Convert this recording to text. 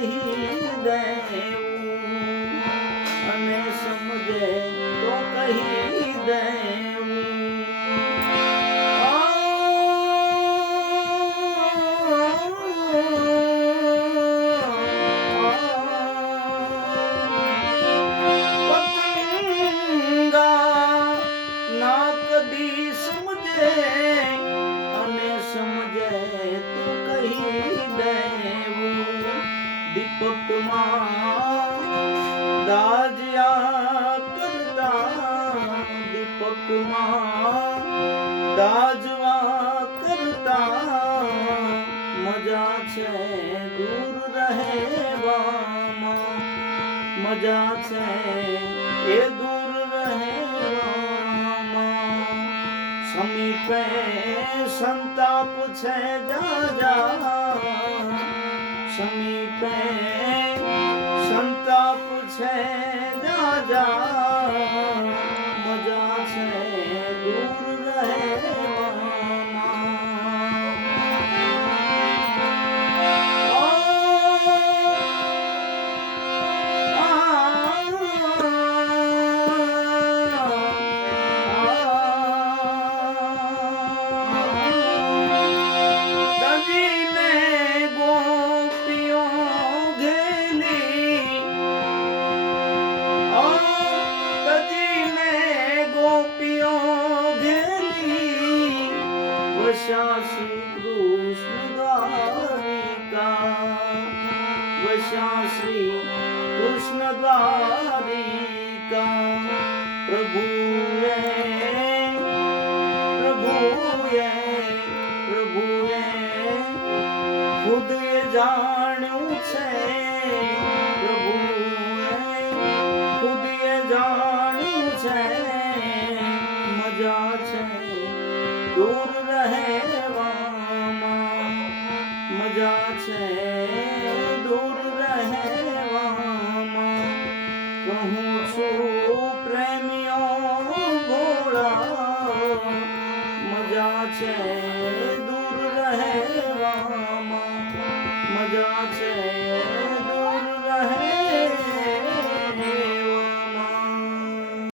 કહી દેવું અને સમજે તો કહી દેવું દીપકમાં દાજ્યા કરતા દીપકમાં દાજવા કરતા મજા છે દૂર રહેવામાં મજા છે એ દૂર રહેવામાં સમીપે સંતાપ છે જાજા સમીપે સંતાપ છે જાજા મજા છે દૂર શ્રી કૃષ્ણ દ્વારિકા વશ્યા શ્રી કૃષ્ણ દ્વારિકા પ્રભુએ ખુદ જાણ્યું છે પ્રભુએ ખુદ જાણ્યું છે મજા છે દૂર રહેવામાં મજા છે દૂર રહેવામાં કહું છું પ્રેમીઓ ભોળા મજા છે દૂર રહેવામાં મજા છે